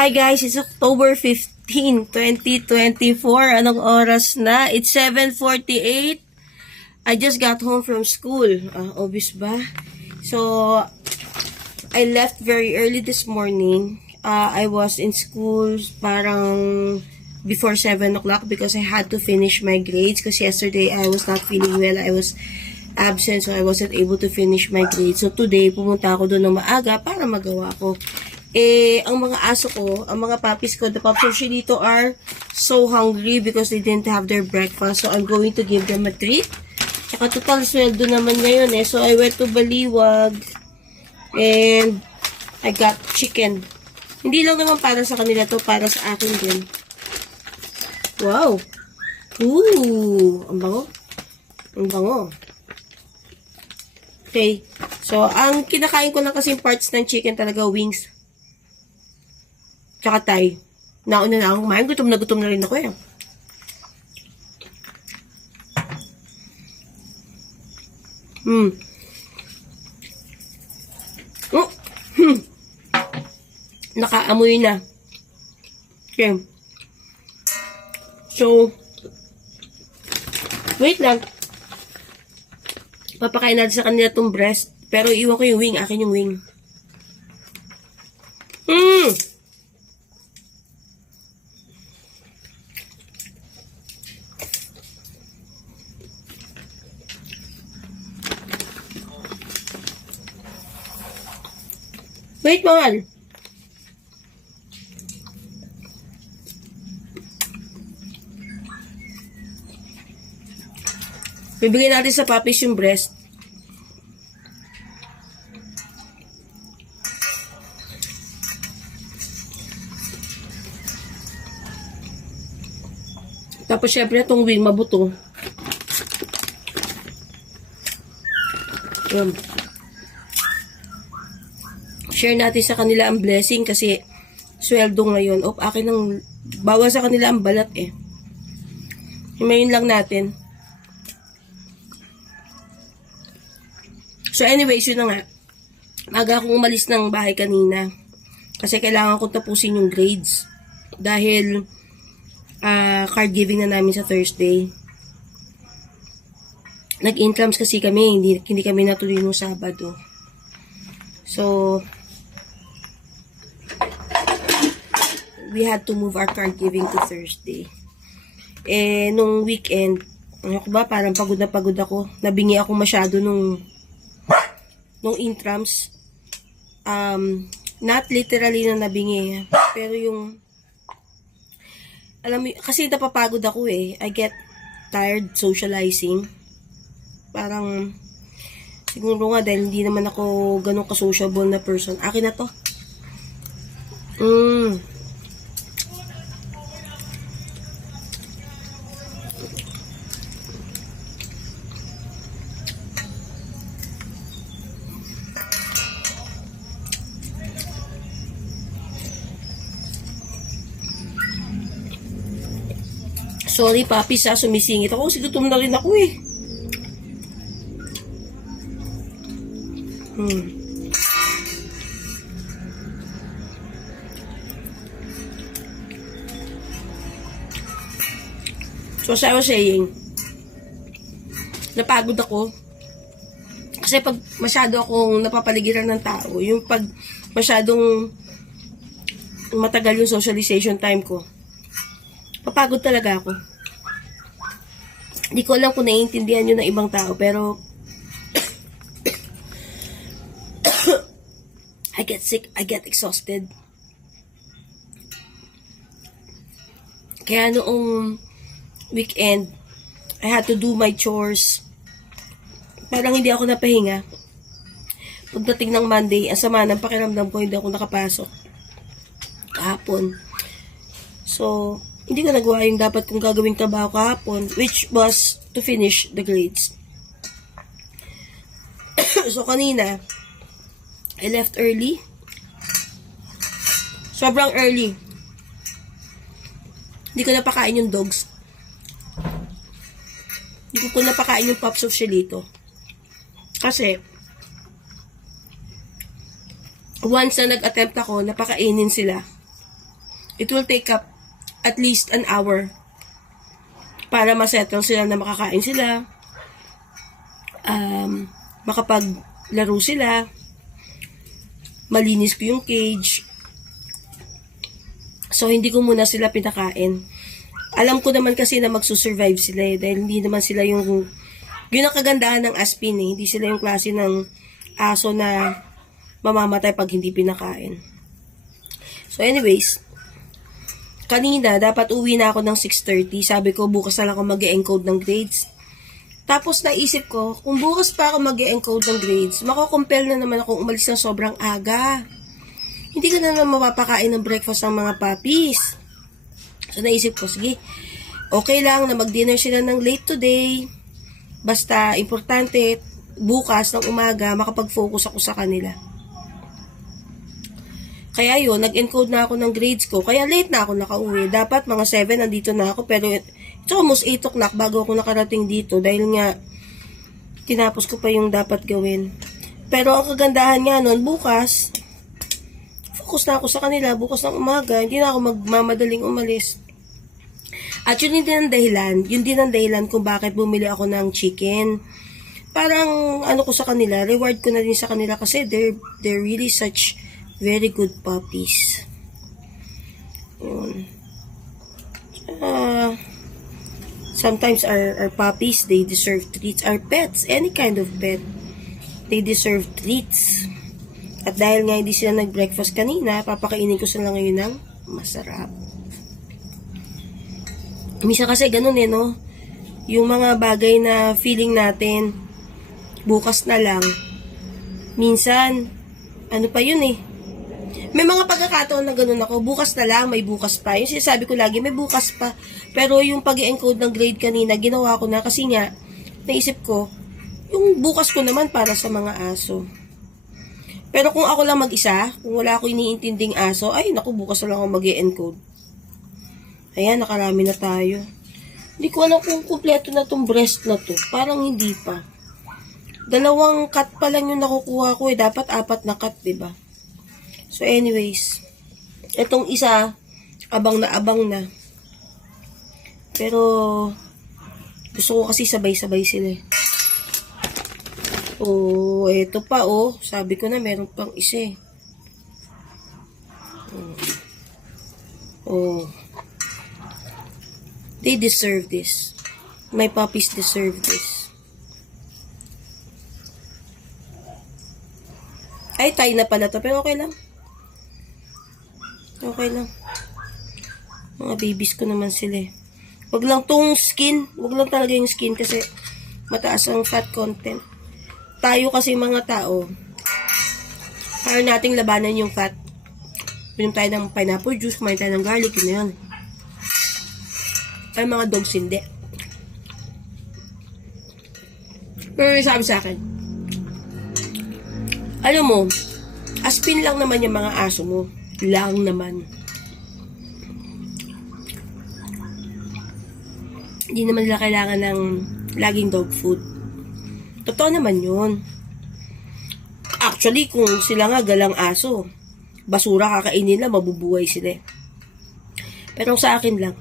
Hi guys, it's October 15, 2024. Anong oras na? It's 7:48. I just got home from school. Obvious ba? So, I left very early this morning. I was in school parang before 7 o'clock because I had to finish my grades because yesterday I was not feeling well. I was absent so I wasn't able to finish my grades. So today, pumunta ako doon ng maaga para magawa ko. Ang mga aso ko, ang mga puppies ko, the pups of Chilito are so hungry because they didn't have their breakfast. So, I'm going to give them a treat. Tsaka total sweldo naman ngayon So, I went to Baliwag and I got chicken. Hindi lang naman para sa kanila to, para sa akin din. Wow! Ooh! Ang bango. Ang bango. Okay. So, ang kinakain ko lang kasing parts ng chicken talaga, wings. Tsaka Thai. Nauna na akong kumain. Gutom na rin ako Nakaamoy na. Okay. So, wait lang. Papakain natin sa kanila itong breast. Pero iwan ko yung wing. Akin yung wing. Wait, mahal. Bibigyan natin sa puppies yung breast. Tapos syempre itong wing mabuto. Share natin sa kanila ang blessing kasi sweldo ngayon. Akin ang bawas sa kanila ang balat Himayin lang natin. So anyways, yun na nga. Maga akong umalis ng bahay kanina. Kasi kailangan ko tapusin yung grades. Dahil card giving na namin sa Thursday. Nag-intrams kasi kami. Hindi kami natuloy nung Sabado. So, we had to move our card giving to Thursday. Nung weekend, parang pagod na pagod ako. Nabingi ako masyado nung intrams. Not literally na nabingi. Pero yung, alam mo, kasi napapagod ako I get tired socializing. Parang, siguro nga dahil hindi naman ako ganun ka-sociable na person. Akin na to. Sorry, papis sumisingit ako kasi gutom na rin ako So, as I was saying, napagod ako. Kasi pag masyado akong napapaligiran ng tao, yung pag masyadong matagal yung socialization time ko, papagod talaga ako. Hindi ko alam kung naiintindihan yun ng ibang tao, pero I get sick, I get exhausted. Kaya noong weekend, I had to do my chores. Parang hindi ako napahinga. Pagdating ng Monday, ang sama ng pakiramdam ko, hindi ako nakapasok. Kahapon. So, hindi ko nagawa yung dapat kong gagawing trabaho kahapon, which was to finish the grades. So, kanina, I left early. Sobrang early. Hindi ko napakain yung dogs. Hindi ko napakain yung pups of Chilito. Kasi, once na nag-attempt ako, napakainin sila. it will take up at least an hour para masettle sila na makakain sila, makapaglaro sila, malinis ko yung cage. So, hindi ko muna sila pinakain. Alam ko naman kasi na magsusurvive sila dahil hindi naman sila yun ang kagandahan ng Aspin Hindi sila yung klase ng aso na mamamatay pag hindi pinakain. So, anyways, kanina, dapat uwi na ako ng 6:30. Sabi ko, bukas na lang ako mag-e-encode ng grades. Tapos, naisip ko, kung bukas pa ako mag-e-encode ng grades, mako-compel na naman akong umalis ng sobrang aga. Hindi ko na naman mapapakain ng breakfast ng mga puppies. So, naisip ko, sige, okay lang na mag-dinner sila ng late today. Basta, importante, bukas ng umaga, makapag-focus ako sa kanila. Kaya yun, nag-encode na ako ng grades ko. Kaya late na ako nakauwi. Dapat mga 7 nandito na ako. Pero it's almost 8 o'clock bago ako nakarating dito. Dahil nga, tinapos ko pa yung dapat gawin. Pero ang kagandahan nga nun, bukas, focus na ako sa kanila. Bukas ng umaga, hindi na ako magmamadaling umalis. At yun din ang dahilan kung bakit bumili ako ng chicken. Parang, ko sa kanila, reward ko na din sa kanila kasi they're really such very good puppies. Yun. Sometimes our puppies, they deserve treats. Our pets, any kind of pet, they deserve treats. At dahil nga hindi sila nag-breakfast kanina, papakainin ko sila ngayon ng masarap. Misa kasi ganun no? Yung mga bagay na feeling natin, bukas na lang. Minsan, pa yun May mga pagkakataon na ganun ako, bukas na lang, may bukas pa. Yung sinasabi ko lagi, may bukas pa. Pero yung pag-i-encode ng grade kanina, ginawa ko na kasi nga, naisip ko, yung bukas ko naman para sa mga aso. Pero kung ako lang mag-isa, kung wala ako iniintinding aso, ay naku, bukas na lang ako mag-i-encode. Ayan, nakarami na tayo. Hindi ko alam kung kumpleto na tong breast na to. Parang hindi pa. 2 cut pa lang yung nakukuha ko Dapat 4 na cut, diba? So anyways, itong isa, abang na. Pero, gusto ko kasi sabay-sabay sila eto pa sabi ko na meron pang isa they deserve this. My puppies deserve this. Ay, tayo na pala to, pero okay lang. Okay lang. Mga babies ko naman sila Wag lang tong skin. Wag lang talaga yung skin kasi mataas ang fat content. Tayo kasi mga tao, kaya nating labanan yung fat. Pinom tayo ng pineapple juice, kumain tayo ng garlic, yun na yun. Ay, mga dogs hindi. Pero may sabi sa akin, alam mo, Aspin lang naman yung mga aso mo. Lang naman. Hindi naman nila kailangan ng laging dog food. Totoo naman yun. Actually, kung sila nga galang aso, basura kakainin nila, mabubuhay sila Pero sa akin lang,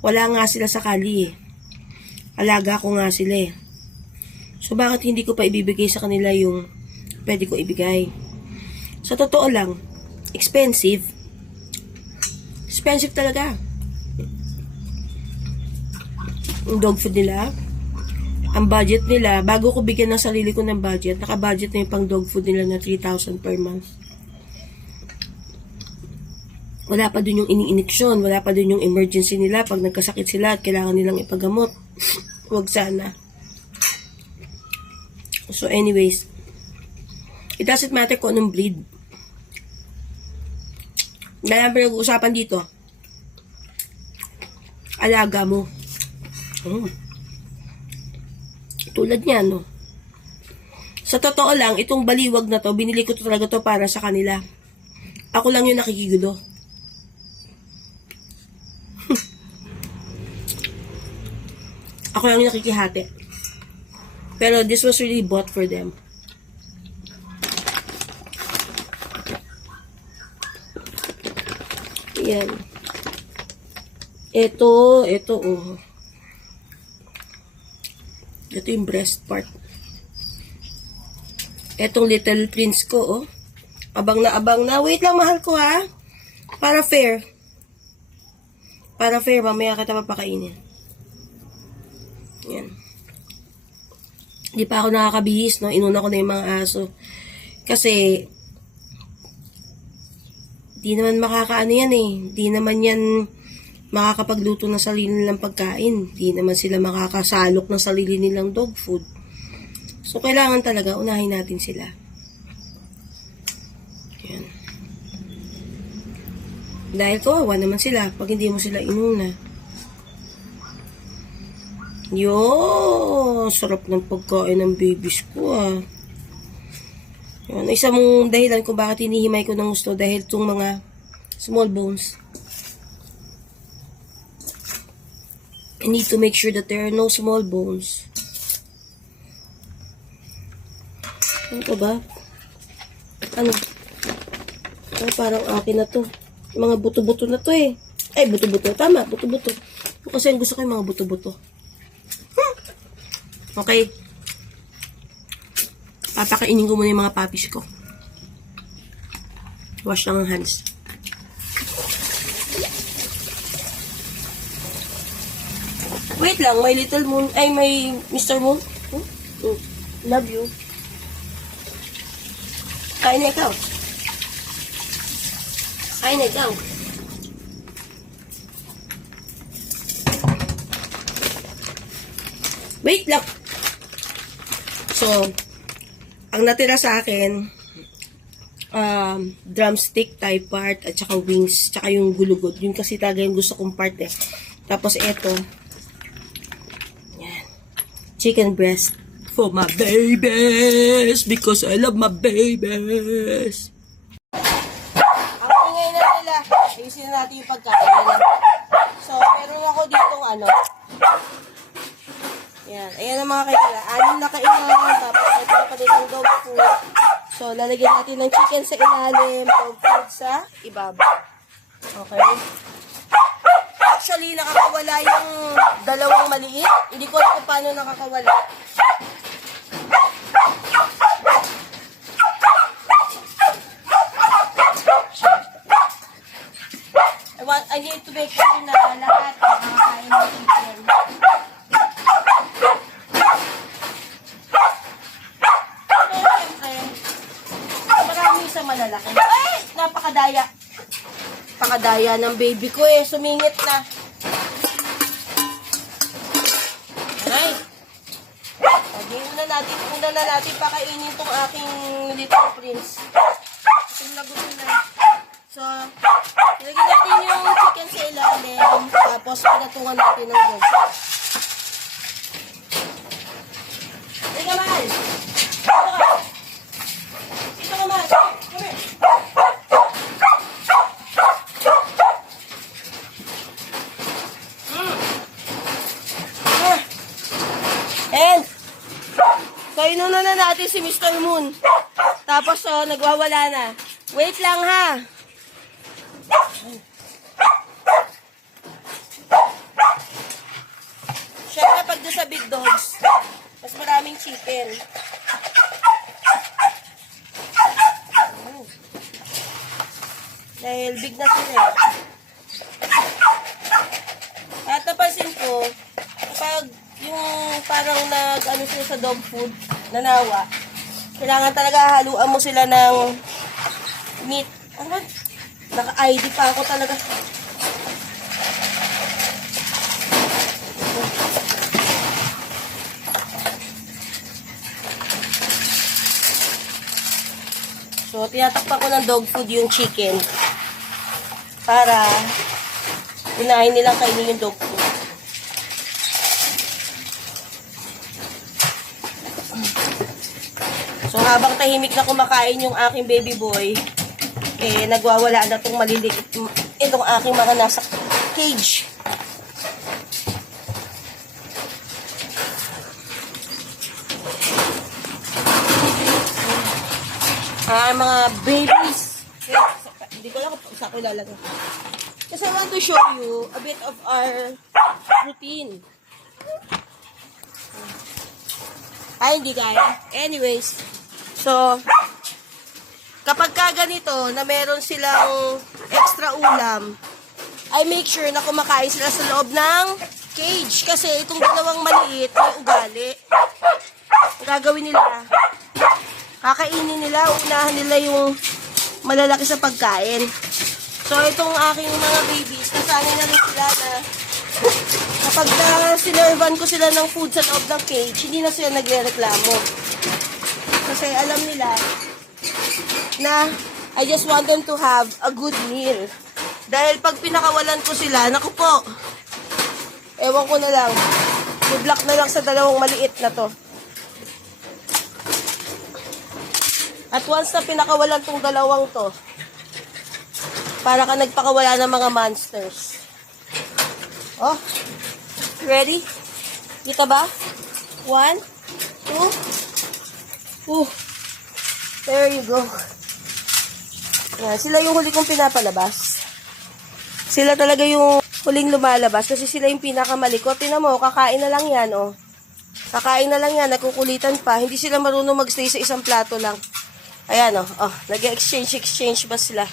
wala nga sila sa kali Alaga ko nga sila So, bakit hindi ko pa ibibigay sa kanila yung pwede ko ibigay? Sa totoo lang, expensive. Expensive talaga. Yung dog food nila, ang budget nila, bago ko bigyan ng sarili ko ng budget, naka-budget na yung pang dog food nila na 3,000 per month. Wala pa dun yung ini-iniksyon, wala pa dun yung emergency nila pag nagkasakit sila at kailangan nilang ipagamot. Huwag sana. So anyways, it doesn't matter kung anong breed. Dahil ang pinag-uusapan dito, alaga mo. Tulad niya, no? Sa totoo lang, itong baliwag na to, binili ko to talaga to para sa kanila. Ako lang yung nakikigulo. Ako lang yung nakikihati. Pero this was really bought for them. Yan. Ito, oh. Ito yung breast part. Etong little prince ko, oh. Abang na abang na. Wait lang, mahal ko, ha? Para fair. Para fair, mamaya kita papakainin. Yan. Hindi pa ako nakakabihis, no? Inuna ko na yung mga aso. Kasi, di naman makakaano yan, eh. Di naman yan makakapagluto ng sarili nilang pagkain. Di naman sila makakasalok ng sarili nilang dog food. So, kailangan talaga, unahin natin sila. Yan. Dahil kawawa naman sila pag hindi mo sila inuna. Yo, sarap ng pagkain ng babies ko, ah. Yan, isang dahilan kung bakit hinihimay ko ng gusto dahil itong mga small bones. I need to make sure that there are no small bones. Ano ba? Ano? Ay, parang akin na to. Mga buto-buto na to, eh. Ay, buto-buto. Tama, buto-buto. Kasi ang gusto ko yung mga buto-buto. Okay. Papakainin ko muna yung mga puppies ko. Wash lang ang hands. Wait lang, my little moon. Ay, my Mr. Moon. Love you. Kain na ikaw. Kain na ikaw. Wait lang. So, ang natira sa akin, drumstick type part, at saka wings, tsaka yung gulugod. Yun kasi talaga yung gusto kong part, eh. Tapos eto, yan, chicken breast for my babies, because I love my babies. Ang ingay na nila, ayusin na natin yung pagkain nila. So, meron ako ditong ano, yan, ayan ang mga kaila. 6 na kailangan. Tapos ito pa ditong dog food. So, lalagyan natin ng chicken sa ilalim, dog food sa ibabaw. Okay? Actually, nakakawala yung dalawang maliit. Hindi ko alam kung paano nakakawala. I need to make sure na lahat nakakain ng chicken. Sa malalaki. Ay! Napakadaya. Napakadaya ng baby ko, eh. Sumingit na. Ay. Una na natin pakainin tong aking little prince. Gutom na. So, nilagyan natin yung chicken sa ilalim. Tapos, pinatungan natin ng dog. Teka, mahal. Ito ka, mahal. And, so inuna na natin si Mr. Moon. Tapos, nagwawala na. Wait lang, ha. Siyempre, pag doon sa big dogs, mas maraming chicken. Dahil big na sila, eh. At napansin ko, kapag yung parang nag-ano sila sa dog food, nanawa, kailangan talaga haluan mo sila ng meat. Ano? Naka-ID pa ako talaga. So, tinatakpan ko ng dog food yung chicken para unahin nilang kainin yung dog food. So, habang tahimik na kumakain yung aking baby boy, eh, nagwawala na itong maliliit, itong aking mga nasa cage. Mga babies. Hindi Hindi ko lang kung isa ko ilalagay. Kasi I want to show you a bit of our routine. Ay, hindi kaya. Anyways, so, kapag ka ganito, na meron silang extra ulam, I make sure na kumakain sila sa loob ng cage. Kasi itong dalawang maliit, may ugali. Ang gagawin nila, kakainin nila, unahan nila yung malalaki sa pagkain. So, itong aking mga babies, nasanay na rin sila na kapag sinervan ko sila ng food sa loob ng cage, hindi na sila nagre-reklamo. Kasi alam nila na I just want them to have a good meal. Dahil pag pinakawalan ko sila, naku po, ewan ko na lang, i-block na lang sa dalawang maliit na to. At once na pinakawalan tong dalawang to, para ka nagpakawala ng mga monsters. Oh, ready? Kita ba? 1, 2. There you go. Yan, sila yung huli kong pinapalabas. Sila talaga yung huling lumalabas kasi sila yung pinakamalikot. Tingnan mo, kakain na lang yan, oh. Kakain na lang yan, nakukulitan pa. Hindi sila marunong magstay sa isang plato lang. Ayan, oh. Oh, nag-exchange ba sila?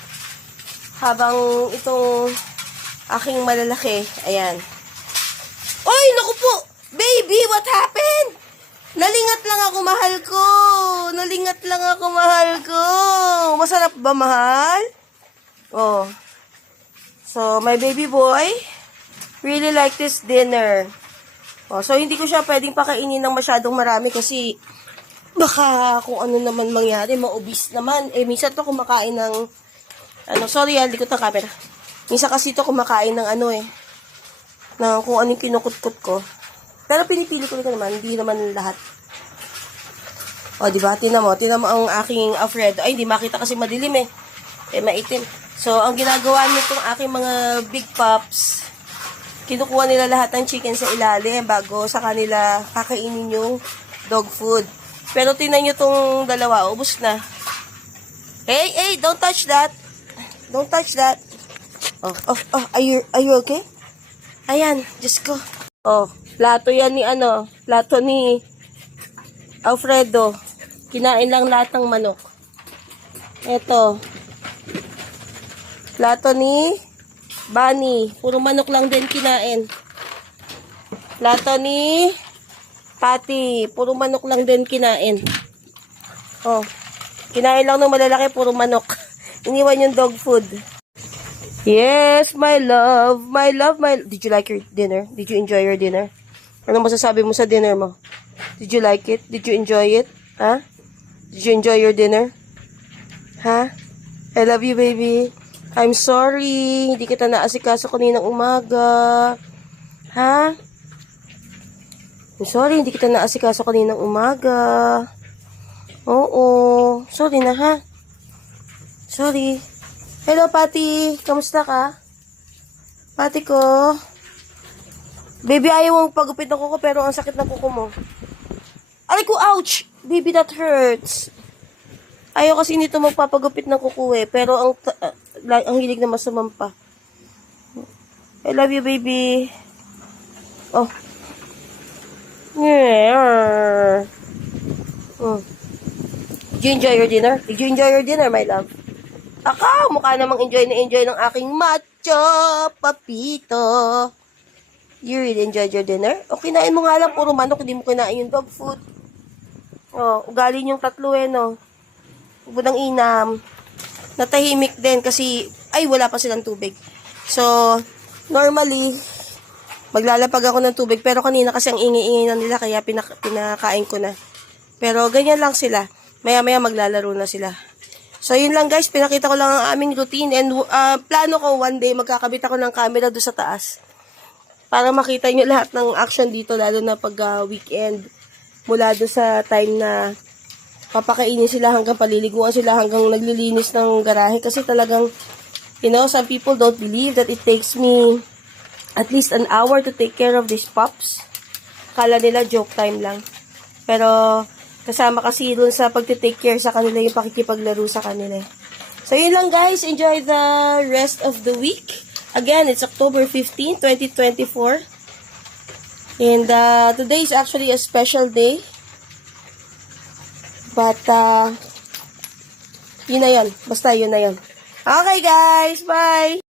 Habang itong aking malalaki, ayan. Oy, naku po! Baby, what happened? Nalingat lang ako, mahal ko. Nalingat lang ako, mahal ko. Masarap ba, mahal? Oh. So, my baby boy really like this dinner. Oh, so, hindi ko siya pwedeng pakainin ng masyadong marami kasi baka kung ano naman mangyari, ma-obese naman. Eh, minsan to kumakain ng sorry, likot ng camera. Minsan kasi to kumakain ng ng kung anong kinukutkot ko. Pero pinipili ko rin naman, hindi naman lahat. O, diba? Tinan mo ang aking Alfredo. Ay, hindi makita kasi madilim eh. Maitim. So, ang ginagawa nitong aking mga big pups, kinukuha nila lahat ng chicken sa ilalim bago sa kanila kakainin yung dog food. Pero tinan nyo tong dalawa, ubos na. Hey, don't touch that. Don't touch that. Oh, are you okay? Ayan, Diyos ko. Oh, plato yan plato ni Alfredo. Kinain lang lahat ng manok. Eto. Plato ni Bunny. Puro manok lang din kinain. Plato ni Patty. Puro manok lang din kinain. Oh. Kinain lang ng malalaki, puro manok. Iniwan yung dog food. Yes, my love. Did you like your dinner? Did you enjoy your dinner? Ano masasabi mo sa dinner mo? Did you like it? Did you enjoy it? Ha? Did you enjoy your dinner? Ha? I love you, baby. I'm sorry. Hindi kita naasikaso kaninang umaga. Ha? I'm sorry, hindi kita naasikaso kaninang umaga. Oo. Sorry na, ha? Sorry. Hello, Patty. Kamusta ka? Patty ko. Baby, ayaw mong pagupit ng kuko pero ang sakit ng kuko mo. Aray ko, ouch! Baby, that hurts. Ayaw kasi nito magpapagupit ng kuko eh. Pero ang hilig na masumampa. I love you, baby. Oh. Yeah. Did you enjoy your dinner? Did you enjoy your dinner, my love? Ako, mukha namang enjoy ng aking macho papito. You really enjoyed your dinner? O, kinain mo nga lang, puro manok, hindi mo kinain yung dog food. O, ugali yung tatlo no. Ubod ng inam. Natahimik din kasi, ay, wala pa silang tubig. So, normally, maglalapag ako ng tubig, pero kanina kasi ang ingi-ingi na nila, kaya pinakain ko na. Pero, ganyan lang sila. Maya-maya maglalaro na sila. So, yun lang guys, pinakita ko lang ang aming routine. And plano ko one day, magkakabit ako ng camera doon sa taas. Para makita nyo lahat ng action dito, lalo na pag weekend. Mula doon sa time na papakainin sila hanggang paliliguan sila hanggang naglilinis ng garahe. Kasi talagang, some people don't believe that it takes me at least an hour to take care of these pups. Kala nila joke time lang. Pero, kasama kasi dun sa pagtitake care sa kanila yung pakikipaglaro sa kanila. So, yun lang guys. Enjoy the rest of the week. Again, it's October 15, 2024. And today is actually a special day. But, yun na yun. Basta yun na yun. Okay guys, bye!